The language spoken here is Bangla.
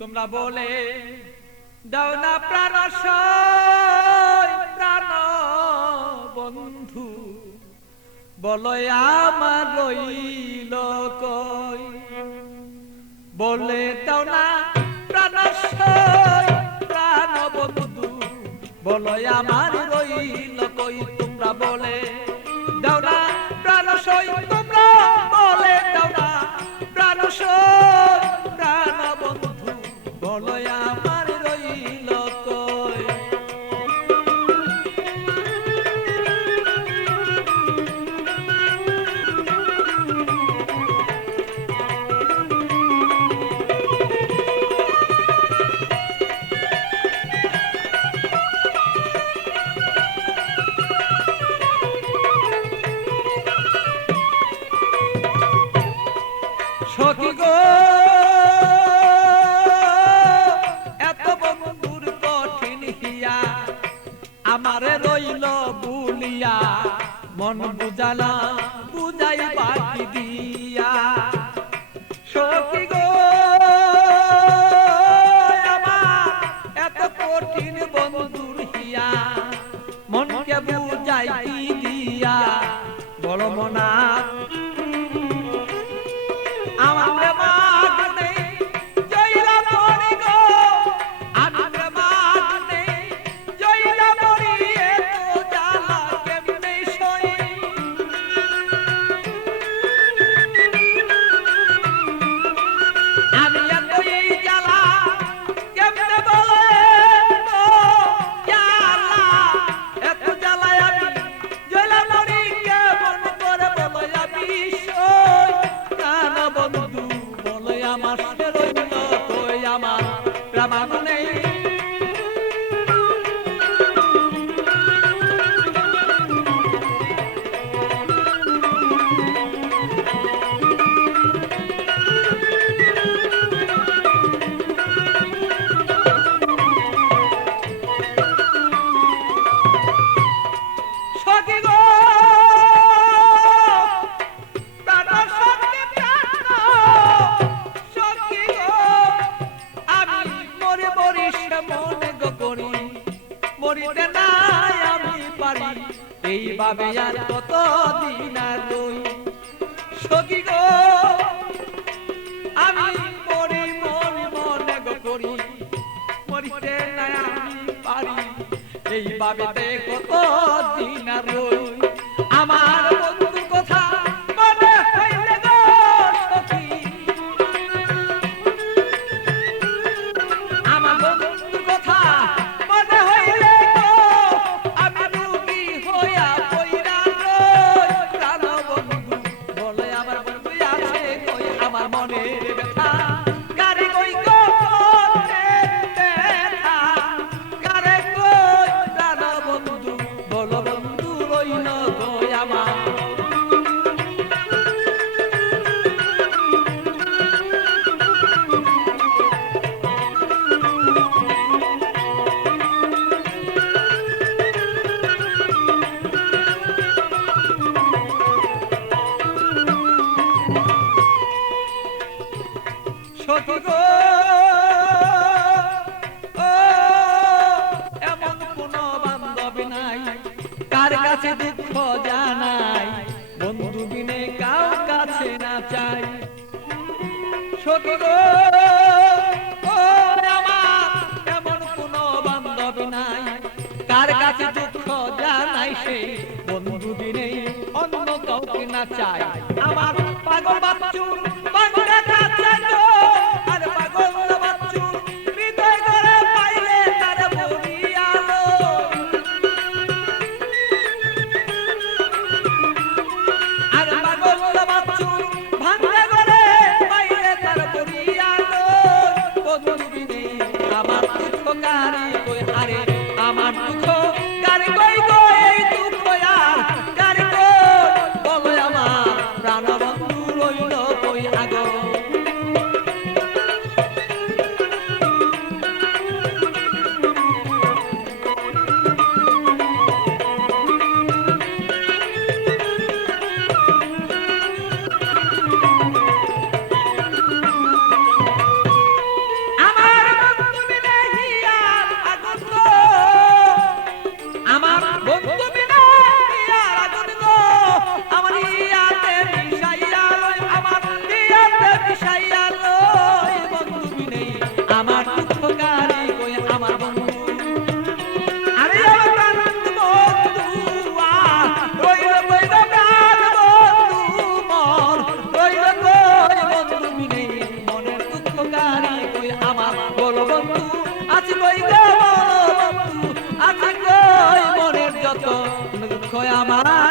তোমরা বলে দাও না প্রাণ প্রাণ বন্ধু, বলো আমার রইল কই। বলে দাও না প্রাণ প্রাণ বন্ধু, বলো আমার রইল কই। তোমরা বলে দাও না প্রাণ তোমরা বলে দাও না প্রাণ প্রাণ বন্ধু, বলো আমার রইল কই। সখী গো এত বন্ধুর কঠিন হিয়া, আমারে রইল বুলিয়া মন বুঝালা বুঝাই বাকি দিয়া। সখী গো আমার এত কঠিন বন্ধুর হিয়া, মনকে বুঝাই দিয়া বড় মনা এইভাবে আর কত দিন আর রই। সখী গো আমি মরি মনে মনে গো করি, মরিতে না আমি পারি, এইভাবে কত দিন আর রই। আমার বন্ধুর কথা মনে হইলে গো সখী, আমার বন্ধুর কথা মনে হইলে গো আমি রুগী হইয়া পইরা রই। প্রাণ বন্ধু বলে আমার বন্ধু আছে কই, আমার মনের ব্যথা কারে কই গো ব্যথা কারে কই। প্রাণ বন্ধু বলো বন্ধু রইল কই আমার। সখী গো এমন কোন বান্ধব নাই কার কাছে দুঃখ জানাই, বন্ধু বিনে কার কাছে না চাই। সখী গো আমার এমন কোন বান্ধব নাই কার কাছে দুঃখ জানাই, সে বন্ধু বিনে অন্য কাউকে না চাই। আমার পাগল বাচ্চু পাগল আমার দুঃখ গারে কই গো এই দুঃখ আর গারে কই বলো আমার প্রাণ বন্ধু রইল কই। আমার